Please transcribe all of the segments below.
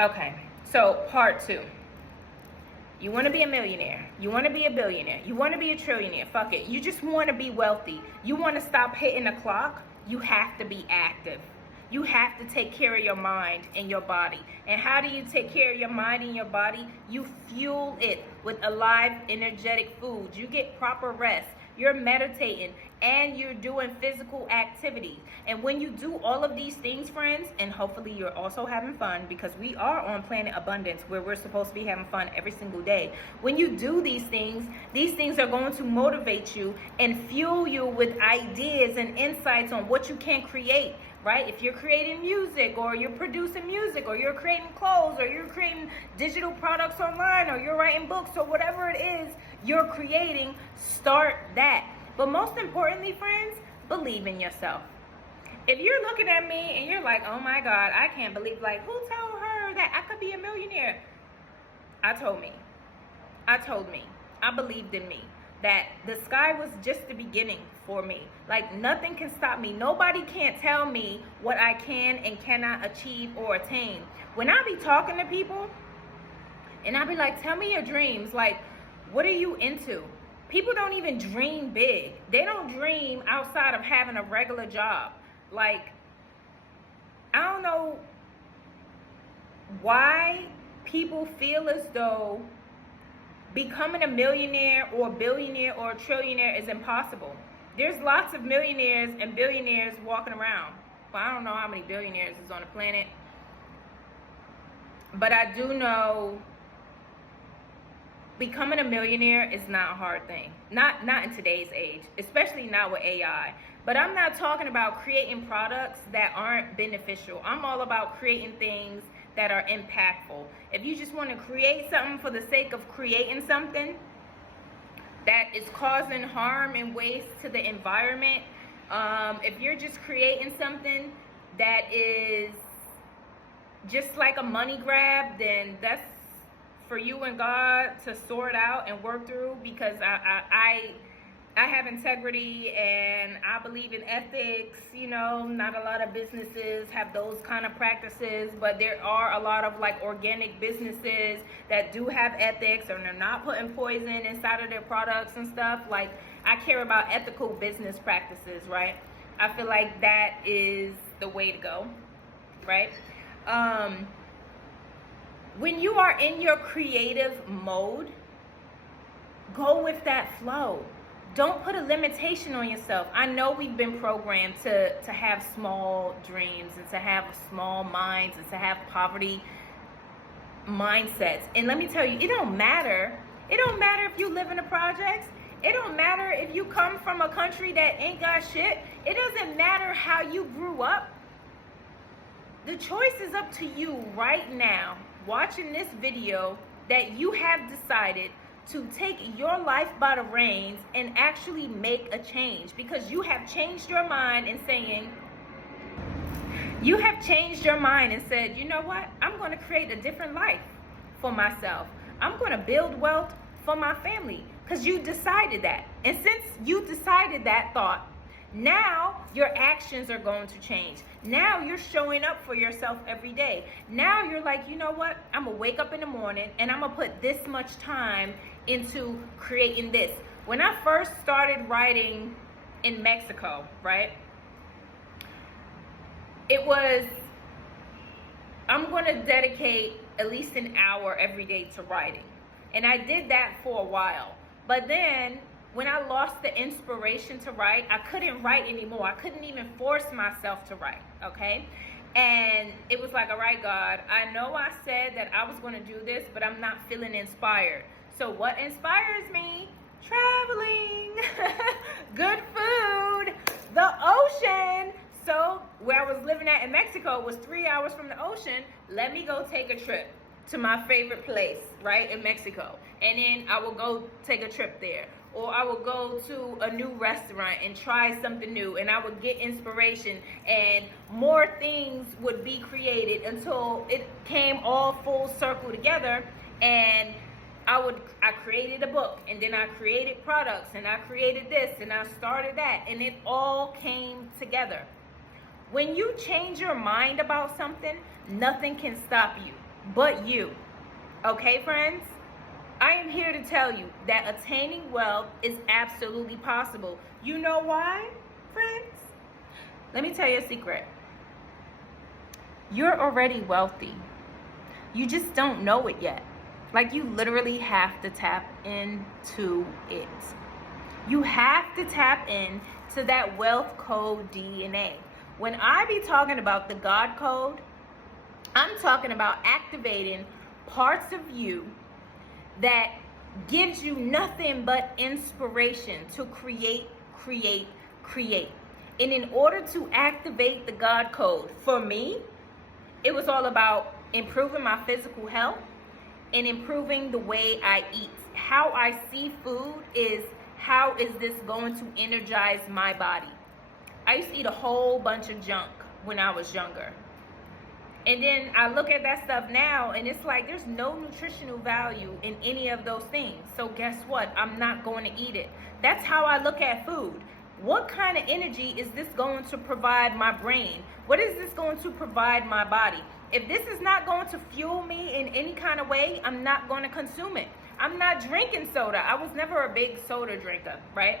Okay, so part 2. You want to be a millionaire. You want to be a billionaire. You want to be a trillionaire. Fuck it. You just want to be wealthy. You want to stop hitting the clock. You have to be active. You have to take care of your mind and your body. And how do you take care of your mind and your body? You fuel it with alive, energetic foods. You get proper rest. You're meditating and you're doing physical activity. And when you do all of these things, friends, and hopefully you're also having fun, because we are on planet abundance where we're supposed to be having fun every single day. When you do these things are going to motivate you and fuel you with ideas and insights on what you can create. Right? If you're creating music, or you're producing music, or you're creating clothes, or you're creating digital products online, or you're writing books, or whatever it is you're creating, start that. But most importantly, friends, believe in yourself. If you're looking at me and you're like, oh my God, I can't believe, like, who told her that I could be a millionaire? I told me. I believed in me. That the sky was just the beginning for me. Like, nothing can stop me. Nobody can't tell me what I can and cannot achieve or attain. When I be talking to people and I be like, tell me your dreams. Like, what are you into? People don't even dream big. They don't dream outside of having a regular job. Like, I don't know why people feel as though becoming a millionaire or billionaire or a trillionaire is impossible. There's lots of millionaires and billionaires walking around. Well, I don't know how many billionaires is on the planet. But I do know becoming a millionaire is not a hard thing. Not in today's age, especially not with AI. But I'm not talking about creating products that aren't beneficial. I'm all about creating things that are impactful. If you just want to create something for the sake of creating something that is causing harm and waste to the environment, if you're just creating something that is just like a money grab, then that's for you and God to sort out and work through, because I have integrity and I believe in ethics. You know, not a lot of businesses have those kind of practices, but there are a lot of like organic businesses that do have ethics, and they're not putting poison inside of their products and stuff. Like, I care about ethical business practices, right? I feel like that is the way to go, right? When you are in your creative mode, go with that flow. Don't put a limitation on yourself. I know we've been programmed to have small dreams and to have small minds and to have poverty mindsets. And let me tell you, it don't matter. It don't matter if you live in the projects. It don't matter if you come from a country that ain't got shit. It doesn't matter how you grew up. The choice is up to you right now, watching this video, that you have decided to take your life by the reins and actually make a change, because you have changed your mind and said, you know what? I'm going to create a different life for myself. I'm going to build wealth for my family, because you decided that. And since you decided that thought, now your actions are going to change. Now you're showing up for yourself every day. Now you're like, you know what? I'm going to wake up in the morning and I'm going to put this much time into creating this. When I first started writing in Mexico, right? It was, I'm going to dedicate at least an hour every day to writing. And I did that for a while. But then when I lost the inspiration to write, I couldn't write anymore. I couldn't even force myself to write, okay? And it was like, all right, God, I know I said that I was going to do this, but I'm not feeling inspired. So what inspires me? Traveling, good food, the ocean. So where I was living at in Mexico was 3 hours from the ocean. Let me go take a trip to my favorite place, right, in Mexico. And then I will go take a trip there. Or I will go to a new restaurant and try something new, and I would get inspiration, and more things would be created until it came all full circle together. And I created a book, and then I created products, and I created this, and I started that, and it all came together. When you change your mind about something, nothing can stop you. but you. Okay, friends? I am here to tell you that attaining wealth is absolutely possible. You know why, friends? Let me tell you a secret. You're already wealthy. You just don't know it yet. Like, you literally have to tap into it. You have to tap into that wealth code DNA. When I be talking about the God code, I'm talking about activating parts of you that gives you nothing but inspiration to create. And in order to activate the God code, for me, it was all about improving my physical health and improving the way I eat. How I see food is, how is this going to energize my body? I used to eat a whole bunch of junk when I was younger. And then I look at that stuff now and it's like there's no nutritional value in any of those things. So guess what? I'm not going to eat it. That's how I look at food. What kind of energy is this going to provide my brain? What is this going to provide my body? If this is not going to fuel me in any kind of way, I'm not going to consume it. I'm not drinking soda. I was never a big soda drinker, right?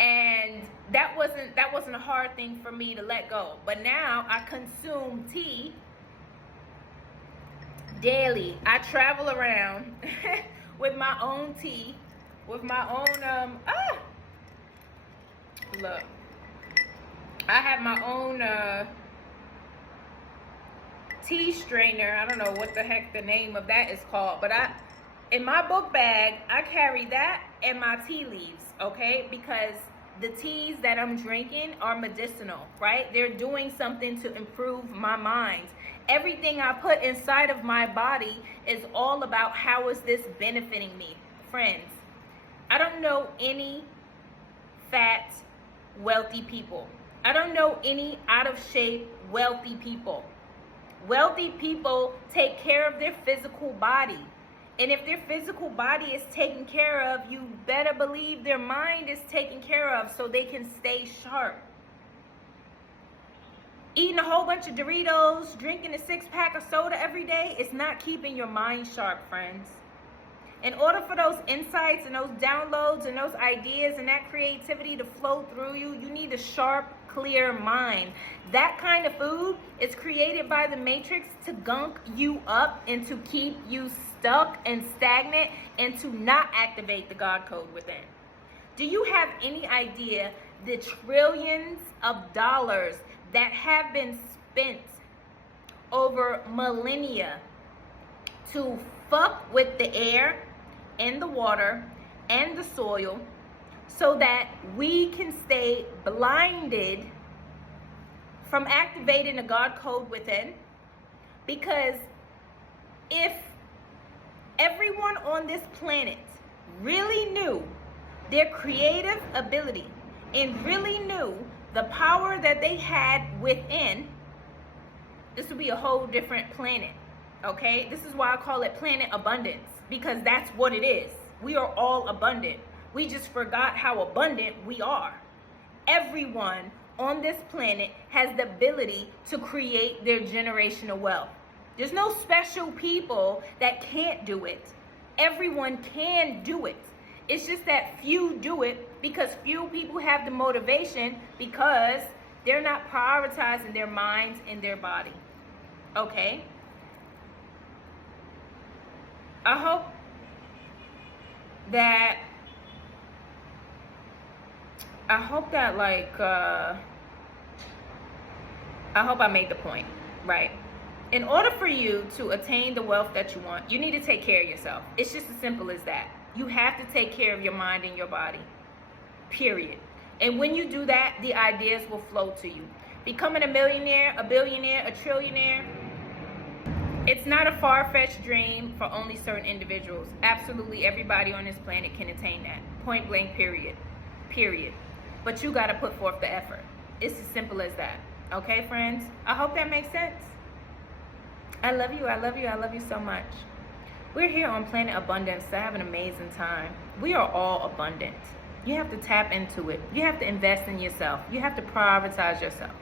And that wasn't a hard thing for me to let go. But now I consume tea daily. I travel around with my own tea, with my own look. I have my own tea strainer. I don't know what the heck the name of that is called, but in my book bag, I carry that and my tea leaves, okay? Because the teas that I'm drinking are medicinal, right? They're doing something to improve my mind. Everything I put inside of my body is all about how is this benefiting me. Friends, I don't know any fat, wealthy people. I don't know any out of shape, wealthy people. Wealthy people take care of their physical body. And if their physical body is taken care of, you better believe their mind is taken care of so they can stay sharp. Eating a whole bunch of Doritos, drinking a 6-pack of soda every day is not keeping your mind sharp, friends. In order for those insights and those downloads and those ideas and that creativity to flow through you, you need a sharp, clear mind. That kind of food is created by the Matrix to gunk you up and to keep you stuck and stagnant and to not activate the God code within. Do you have any idea the trillions of dollars that have been spent over millennia to fuck with the air and the water and the soil so that we can stay blinded from activating the God code within? Because if everyone on this planet really knew their creative ability and really knew the power that they had within, this would be a whole different planet, okay? This is why I call it planet abundance, because that's what it is. We are all abundant. We just forgot how abundant we are. Everyone on this planet has the ability to create their generational wealth. There's no special people that can't do it. Everyone can do it. It's just that few do it because few people have the motivation because they're not prioritizing their minds and their body. Okay? I hope that I hope I made the point, right? In order for you to attain the wealth that you want, you need to take care of yourself. It's just as simple as that. You have to take care of your mind and your body, period. And when you do that, the ideas will flow to you. Becoming a millionaire, a billionaire, a trillionaire, it's not a far-fetched dream for only certain individuals. Absolutely everybody on this planet can attain that. Point blank, period. Period. But you got to put forth the effort. It's as simple as that. Okay, friends? I hope that makes sense. I love you. I love you. I love you so much. We're here on Planet Abundance to have an amazing time. We are all abundant. You have to tap into it. You have to invest in yourself. You have to prioritize yourself.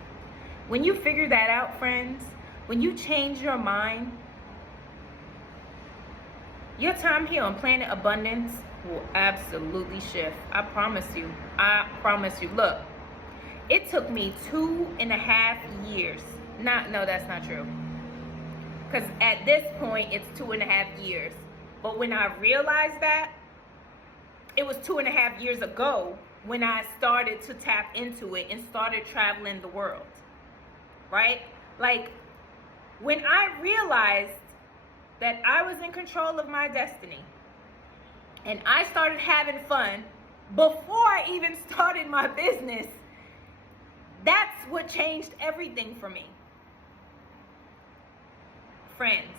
When you figure that out, friends, When you change your mind, your time here on planet abundance will absolutely shift. I promise you. I promise you. Look, it took me 2.5 years. No, that's not true. Because at this point, it's 2.5 years. But when I realized that, it was 2.5 years ago when I started to tap into it and started traveling the world. Right? Like, when I realized that I was in control of my destiny and I started having fun before I even started my business, that's what changed everything for me. Friends,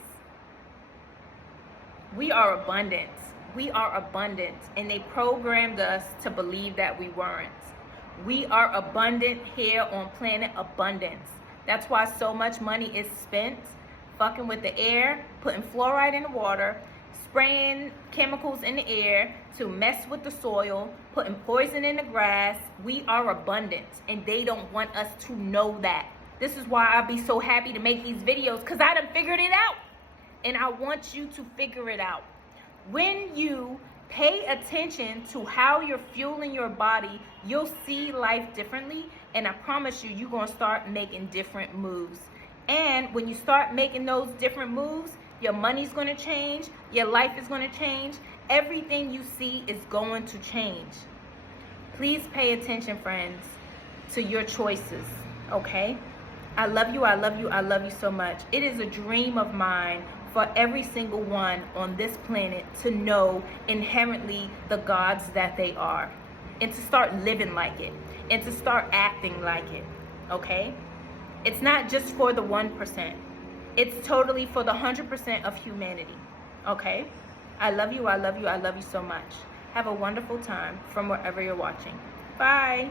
we are abundant. We are abundant, and they programmed us to believe that we weren't. We are abundant here on planet abundance. That's why so much money is spent fucking with the air, putting fluoride in the water, spraying chemicals in the air to mess with the soil, putting poison in the grass. We are abundant, and they don't want us to know that. This is why I be so happy to make these videos, because I done figured it out, and I want you to figure it out. When you pay attention to how you're fueling your body, you'll see life differently, and I promise you, you're going to start making different moves. And when you start making those different moves, your money's going to change, your life is going to change, everything you see is going to change. Please pay attention, friends, to your choices, okay? I love you, I love you, I love you so much. It is a dream of mine for every single one on this planet to know inherently the gods that they are, and to start living like it, and to start acting like it, okay? It's not just for the 1%. It's totally for the 100% of humanity, okay? I love you, I love you, I love you so much. Have a wonderful time from wherever you're watching. Bye.